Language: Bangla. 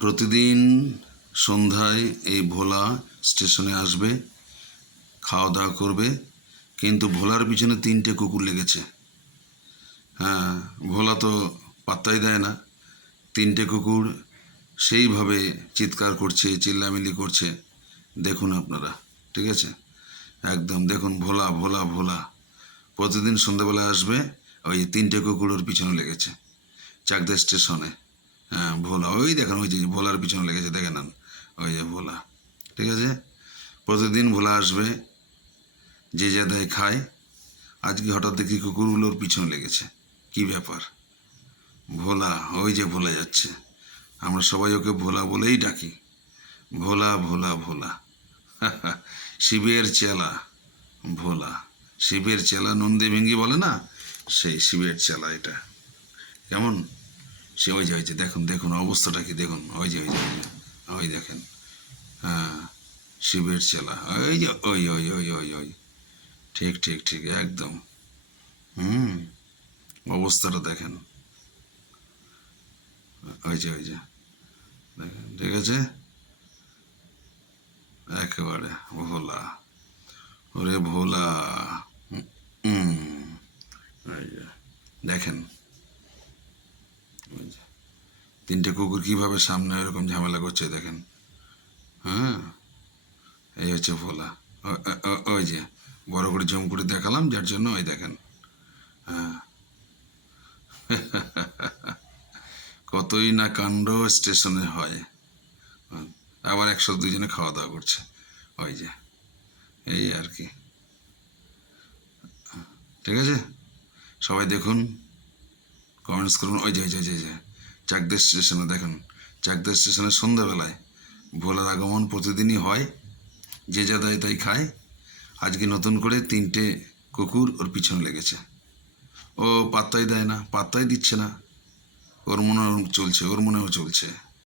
প্রতিদিন সন্ধ্যায় এই ভোলা স্টেশনে আসবে, খাওয়া দাওয়া করবে, কিন্তু ভোলার পিছনে 3টে কুকুর লেগেছে। হ্যাঁ, ভোলা তো পাত্তাই দেয় না। 3টে কুকুর সেইভাবে চিৎকার করছে, চিল্লামিল্লি করছে। দেখুন আপনারা, ঠিক আছে? একদম দেখুন, ভোলা ভোলা ভোলা প্রতিদিন সন্ধ্যাবেলা আসবে, ওই 3টে কুকুর ওর পিছনে লেগেছে চাকদা স্টেশনে। হ্যাঁ, ভোলা, ওই দেখেন, ওই যে ভোলার পিছনে লেগেছে, দেখে নেন, ওই যে ভোলা, ঠিক আছে? প্রতিদিন ভোলা আসবে, যে যা দেয় খায়। আজকে হঠাৎ দেখি কুকুরগুলোর পিছনে লেগেছে। কি ব্যাপার? ভোলা, ওই যে ভোলা যাচ্ছে। আমরা সবাই ওকে ভোলা বলেই ডাকি। ভোলা ভোলা ভোলা শিবের চেলা ভোলা। শিবের চেলা নন্দী ভেঙ্গি বলে না, সেই শিবের চেলা এটা। কেমন সে? ওই যে দেখুন দেখুন অবস্থাটা কি দেখুন, ওই যে ওই দেখেন। হ্যাঁ, শিবের চেলা, ওই যে ওই ওই ওই ওই ওই ঠিক ঠিক ঠিক একদম। অবস্থাটা দেখেন, ওই যে দেখেন, ঠিক আছে? একেবারে ভোলা, ওরে ভোলা। ওই যে দেখেন, ওই যে 3টে কুকুর কিভাবে সামনে এরকম ঝামেলা করছে দেখেন। হ্যাঁ, এই হচ্ছে ভোলা। ওই যে বড় করে জুম করে দেখালাম, যার জন্য ওই দেখেন। হ্যাঁ, কতই না কাণ্ড স্টেশনে হয়। আবার 102 জনে খাওয়া দাওয়া করছে, ওই যে, এই আর কি। ঠিক আছে, সবাই দেখুন, কমেন্টস করুন। ওই যে চাকদা স্টেশনে দেখুন, চাকদা স্টেশনে সন্ধ্যাবেলায় ভোলার আগমন প্রতিদিনই হয়। যে যা দেয় তাই খায়। আজকে নতুন করে 3টে কুকুর ওর পিছনে লেগেছে। ও পাত্তাই দেয় না, পাত্তাই দিচ্ছে না। ওর মনেও চলছে।